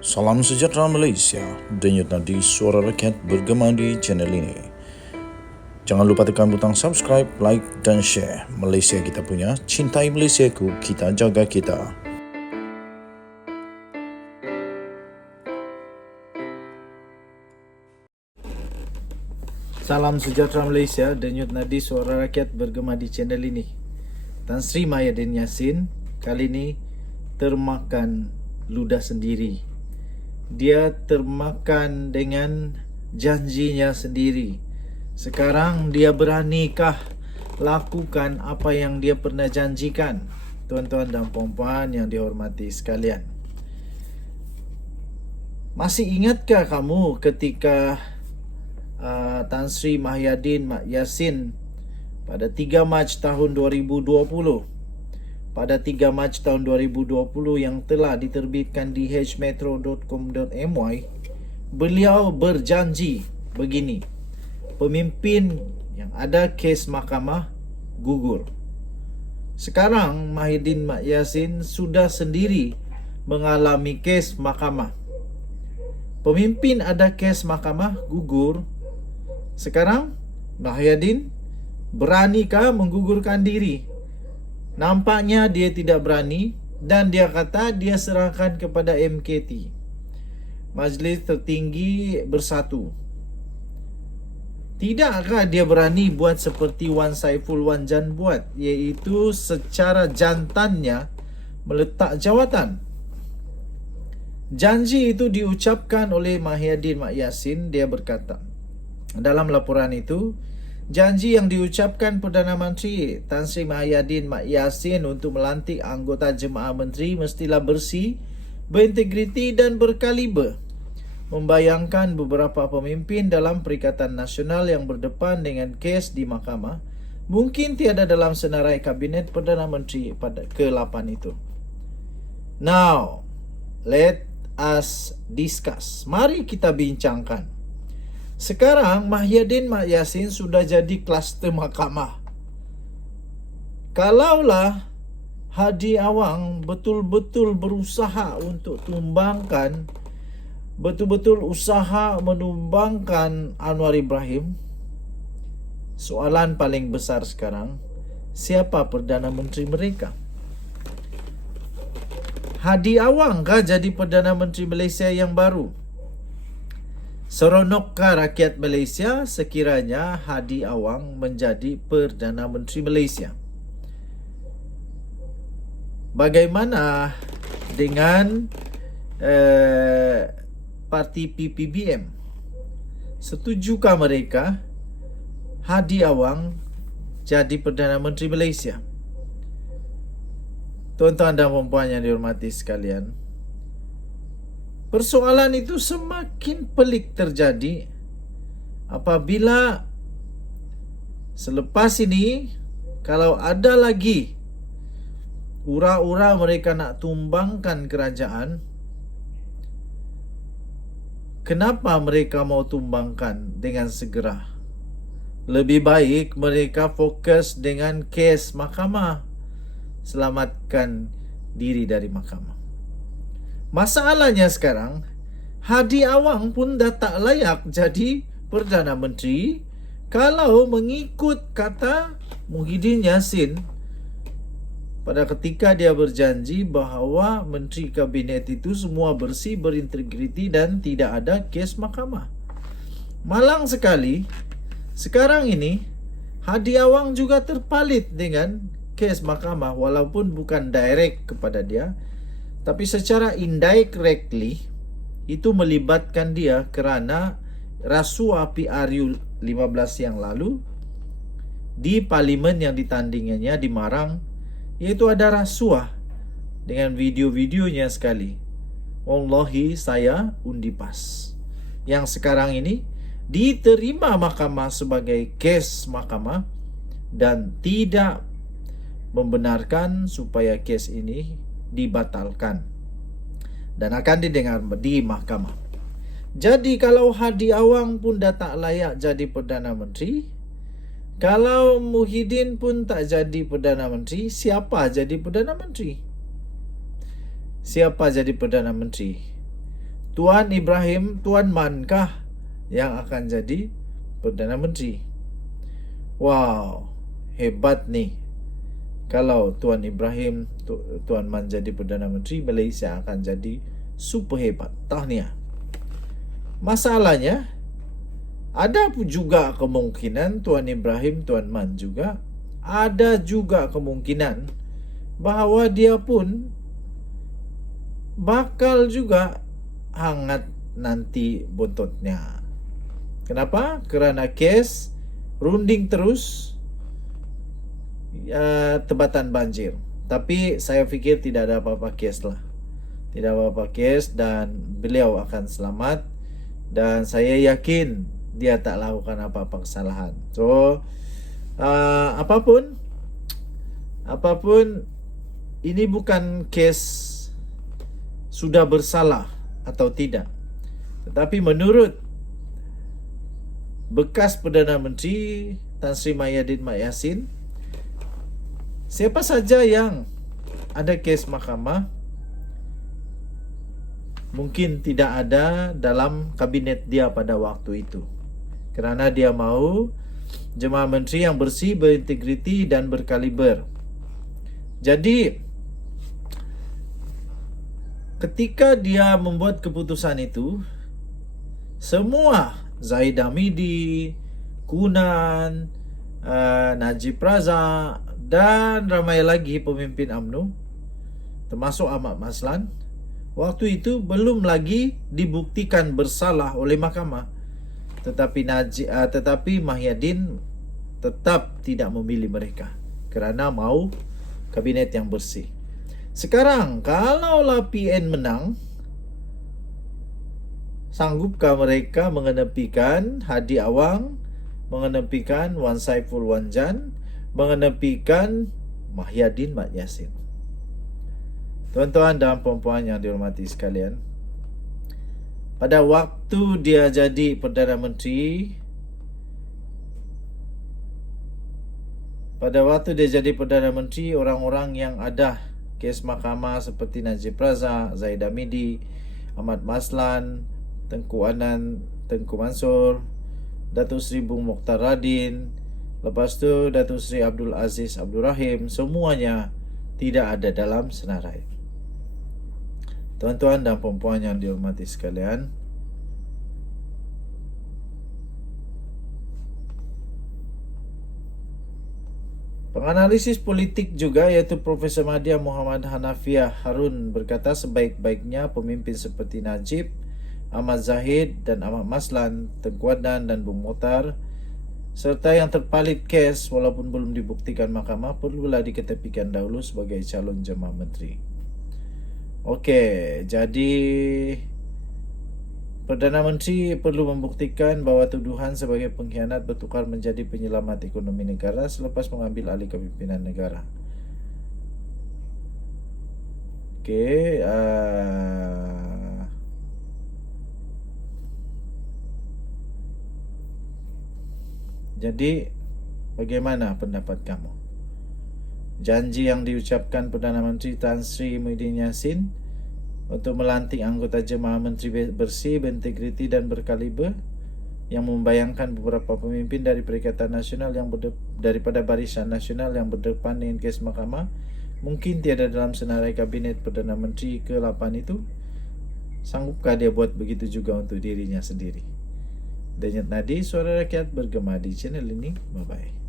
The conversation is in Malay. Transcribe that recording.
Salam sejahtera Malaysia, denyut nadi suara rakyat bergema di channel ini. Jangan lupa tekan butang subscribe, like dan share. Malaysia kita punya, cintai Malaysiaku, kita jaga kita. Salam sejahtera Malaysia, denyut nadi suara rakyat bergema di channel ini. Tan Sri Mahayadin Yassin kali ini termakan ludah sendiri. Dia termakan dengan janjinya sendiri. Sekarang dia beranikah lakukan apa yang dia pernah janjikan? Tuan-tuan dan puan-puan yang dihormati sekalian. Masih ingatkah kamu ketika Tan Sri Mahayadin Yassin pada 3 Mac tahun 2020, pada 3 Mac tahun 2020 yang telah diterbitkan di hmetro.com.my, beliau berjanji begini: pemimpin yang ada kes mahkamah gugur. Sekarang Mahayadin Yassin sudah sendiri mengalami kes mahkamah. Pemimpin ada kes mahkamah gugur. Sekarang Mahayadin beranikah menggugurkan diri? Nampaknya dia tidak berani dan dia kata dia serahkan kepada MKT, Majlis Tertinggi Bersatu. Tidakkah dia berani buat seperti Wan Saiful Wan Jan buat, iaitu secara jantannya meletak jawatan? Janji itu diucapkan oleh Mahayadin Yassin. Dia berkata dalam laporan itu, janji yang diucapkan Perdana Menteri Tan Sri Mahayadin Yassin untuk melantik anggota Jemaah Menteri mestilah bersih, berintegriti dan berkaliber. Membayangkan beberapa pemimpin dalam Perikatan Nasional yang berdepan dengan kes di mahkamah mungkin tiada dalam senarai Kabinet Perdana Menteri pada ke-8 itu. Now, let us discuss. Mari kita bincangkan. Sekarang Mahayadin Yassin sudah jadi kluster mahkamah. Kalaulah Hadi Awang betul-betul berusaha untuk tumbangkan, betul-betul usaha menumbangkan Anwar Ibrahim, soalan paling besar sekarang, siapa Perdana Menteri mereka? Hadi Awang kah jadi Perdana Menteri Malaysia yang baru? Seronokkah rakyat Malaysia sekiranya Hadi Awang menjadi Perdana Menteri Malaysia? Bagaimana dengan parti PPBM? Setujukah mereka Hadi Awang jadi Perdana Menteri Malaysia? Tuan-tuan dan puan-puan yang dihormati sekalian, persoalan itu semakin pelik terjadi apabila selepas ini, kalau ada lagi ura-ura mereka nak tumbangkan kerajaan, kenapa mereka mau tumbangkan dengan segera? Lebih baik mereka fokus dengan kes mahkamah, selamatkan diri dari mahkamah. Masalahnya sekarang, Hadi Awang pun dah tak layak jadi Perdana Menteri kalau mengikut kata Mahayadin Yassin pada ketika dia berjanji bahawa Menteri Kabinet itu semua bersih, berintegriti dan tidak ada kes mahkamah. Malang sekali, sekarang ini Hadi Awang juga terpalit dengan kes mahkamah, walaupun bukan direct kepada dia, tapi secara indirectly itu melibatkan dia kerana rasuah PRU 15 yang lalu di parlimen yang ditandingannya di Marang, iaitu ada rasuah dengan video-videonya sekali. Wallahi saya undi PAS, yang sekarang ini diterima mahkamah sebagai kes mahkamah dan tidak membenarkan supaya kes ini dibatalkan dan akan didengar di mahkamah. Jadi kalau Hadi Awang pun dah tak layak jadi Perdana Menteri, kalau Muhyiddin pun tak jadi Perdana Menteri, siapa jadi Perdana Menteri? Siapa jadi Perdana Menteri? Tuan Ibrahim Tuan Man kah yang akan jadi Perdana Menteri? Wow, hebat nih. Kalau Tuan Ibrahim Tuan Man jadi Perdana Menteri, Malaysia akan jadi super hebat. Tahniah. Masalahnya, ada juga kemungkinan Tuan Ibrahim Tuan Man juga ada juga kemungkinan bahawa dia pun bakal juga hangat nanti buntutnya. Kenapa? Kerana kes runding terus tebatan banjir. Tapi saya fikir tidak ada apa-apa kes lah. Tidak apa-apa kes dan beliau akan selamat. Dan saya yakin dia tak lakukan apa-apa kesalahan. So, apapun ini bukan kes sudah bersalah atau tidak. Tetapi menurut bekas Perdana Menteri Tan Sri Mahyadin Mat Yassin, siapa saja yang ada kes mahkamah mungkin tidak ada dalam kabinet dia pada waktu itu. Kerana dia mahu jemaah menteri yang bersih, berintegriti dan berkaliber. Jadi ketika dia membuat keputusan itu, semua Zahid Hamidi, Kunan, Najib Razak dan ramai lagi pemimpin UMNO termasuk Ahmad Maslan, waktu itu belum lagi dibuktikan bersalah oleh mahkamah. Tetapi Mahyadin tetap tidak memilih mereka kerana mahu kabinet yang bersih. Sekarang kalaulah PN menang, sanggupkah mereka mengenepikan Hadi Awang, mengenepikan Wan Saiful Wanjan, mengenepikan Mahyadin Mat Yassin? Tuan-tuan dan puan-puan yang dihormati sekalian, pada waktu dia jadi Perdana Menteri, orang-orang yang ada kes mahkamah seperti Najib Razak, Zahid Hamidi, Ahmad Maslan, Tengku Anan, Tengku Mansur, Datuk Seri Bung Mokhtar Radin, lepas tu Datuk Seri Abdul Aziz Abdul Rahim, semuanya tidak ada dalam senarai. Tuan-tuan dan puan-puan yang dihormati sekalian, penganalisis politik juga iaitu Profesor Mahdia Muhammad Hanafiah Harun berkata sebaik-baiknya pemimpin seperti Najib, Ahmad Zahid dan Ahmad Maslan, Tengku Adnan dan Bung Mokhtar serta yang terpalit kes walaupun belum dibuktikan mahkamah perlulah diketepikan dahulu sebagai calon jemaah menteri. Okey, jadi Perdana Menteri perlu membuktikan bahawa tuduhan sebagai pengkhianat bertukar menjadi penyelamat ekonomi negara selepas mengambil alih kepimpinan negara. Okey, jadi bagaimana pendapat kamu? Janji yang diucapkan Perdana Menteri Tan Sri Muhyiddin Yassin untuk melantik anggota jemaah menteri bersih, berintegriti dan berkaliber yang membayangkan beberapa pemimpin dari Perikatan Nasional daripada Barisan Nasional yang berdepan dengan kes mahkamah mungkin tiada dalam senarai kabinet Perdana Menteri ke-8 itu. Sanggupkah dia buat begitu juga untuk dirinya sendiri? Denyut nadi suara rakyat bergema di channel ini. Bye-bye.